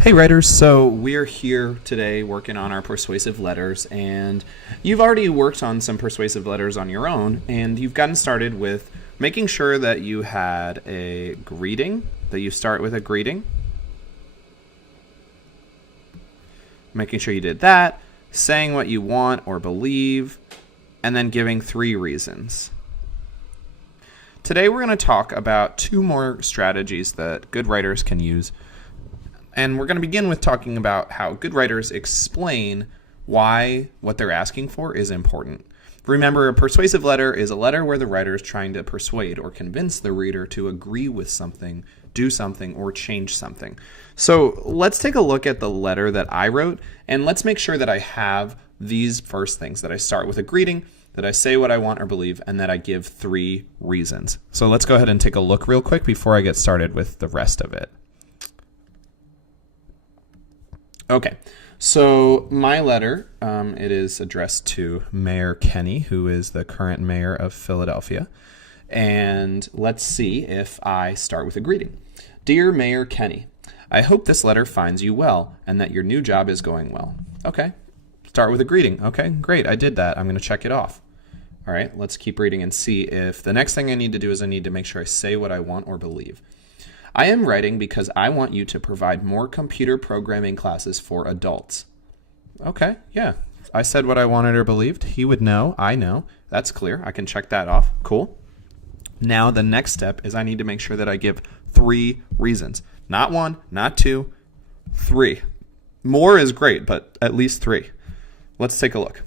Hey writers, so we're here today working on our persuasive letters, and you've already worked on some persuasive letters on your own, and you've gotten started with making sure that you had a greeting, that you start with a greeting, making sure you did that, saying what you want or believe, and then giving 3 reasons. Today we're going to talk about 2 more strategies that good writers can use. And we're going to begin with talking about how good writers explain why what they're asking for is important. Remember, a persuasive letter is a letter where the writer is trying to persuade or convince the reader to agree with something, do something, or change something. So let's take a look at the letter that I wrote, and let's make sure that I have these first things, that I start with a greeting, that I say what I want or believe, and that I give 3 reasons. So let's go ahead and take a look real quick before I get started with the rest of it. Okay, so my letter, it is addressed to Mayor Kenny, who is the current mayor of Philadelphia. And let's see if I start with a greeting. Dear Mayor Kenny, I hope this letter finds you well and that your new job is going well. Okay, start with a greeting. Okay, great, I did that. I'm going to check it off. All right, let's keep reading and see if the next thing I need to do is I need to make sure I say what I want or believe. I am writing because I want you to provide more computer programming classes for adults. Okay, yeah. I said what I wanted or believed. He would know. I know. That's clear. I can check that off. Cool. Now the next step is I need to make sure that I give 3 reasons. Not 1, not 2, 3. More is great, but at least 3. Let's take a look.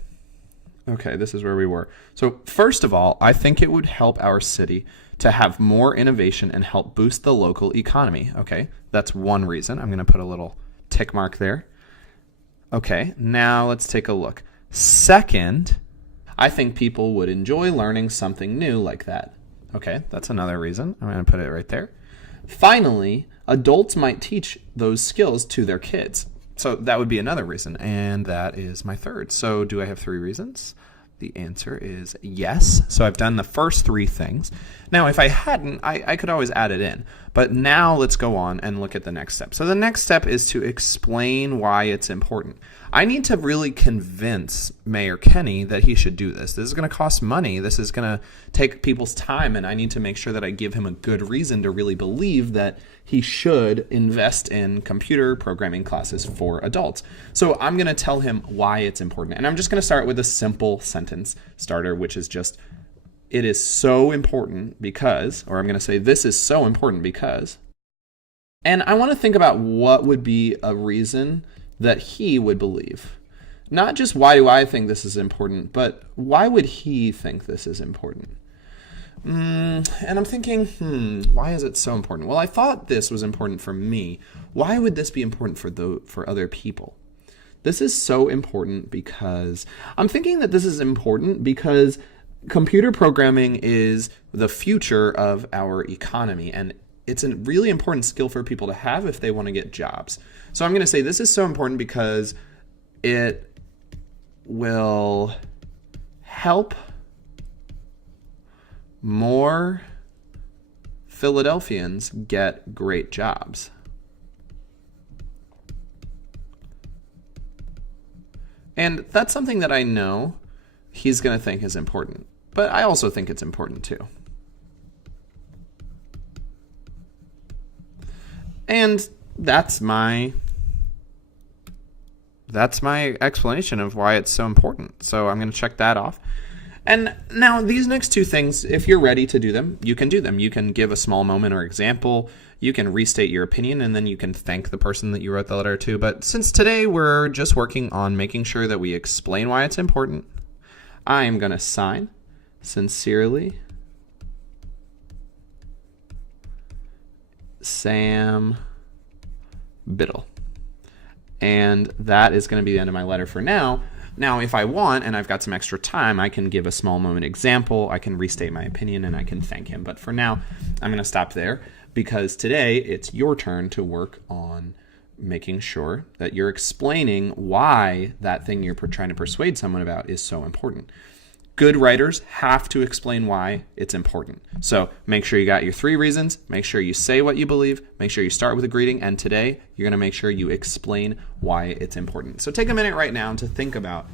Okay, this is where we were. So first of all, I think it would help our city to have more innovation and help boost the local economy. Okay, that's 1 reason. I'm going to put a little tick mark there. Okay, now let's take a look. Second, I think people would enjoy learning something new like that. Okay, that's another reason. I'm going to put it right there. Finally, adults might teach those skills to their kids. So that would be another reason, and that is my 3rd. So do I have 3 reasons? The answer is yes. So I've done the first 3 things. Now, if I hadn't, I could always add it in. But now let's go on and look at the next step. So the next step is to explain why it's important. I need to really convince Mayor Kenny that he should do this. This is going to cost money. This is going to take people's time, and I need to make sure that I give him a good reason to really believe that he should invest in computer programming classes for adults. So I'm going to tell him why it's important. And I'm just going to start with a simple sentence starter, which is just, it is so important because, or I'm going to say, this is so important because. And I want to think about what would be a reason that he would believe. Not just why do I think this is important, but why would he think this is important? And I'm thinking, why is it so important? Well, I thought this was important for me. Why would this be important for other people? This is so important because I'm thinking that this is important because computer programming is the future of our economy, and it's a really important skill for people to have if they want to get jobs. So I'm going to say this is so important because it will help more Philadelphians get great jobs. And that's something that I know he's going to think is important, but I also think it's important too. And that's my explanation of why it's so important. So I'm going to check that off. And now these next 2 things, if you're ready to do them, you can do them. You can give a small moment or example. You can restate your opinion, and then you can thank the person that you wrote the letter to. But since today we're just working on making sure that we explain why it's important, I am going to sign sincerely, Sam Biddle. And that is going to be the end of my letter for now. Now, if I want, and I've got some extra time, I can give a small moment example, I can restate my opinion, and I can thank him. But for now, I'm going to stop there because today it's your turn to work on making sure that you're explaining why that thing you're trying to persuade someone about is so important. Good writers have to explain why it's important. So make sure you got your 3 reasons. Make sure you say what you believe. Make sure you start with a greeting. And today, you're going to make sure you explain why it's important. So take a minute right now to think about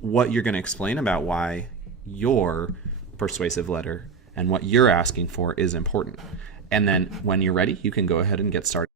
what you're going to explain about why your persuasive letter and what you're asking for is important. And then when you're ready, you can go ahead and get started.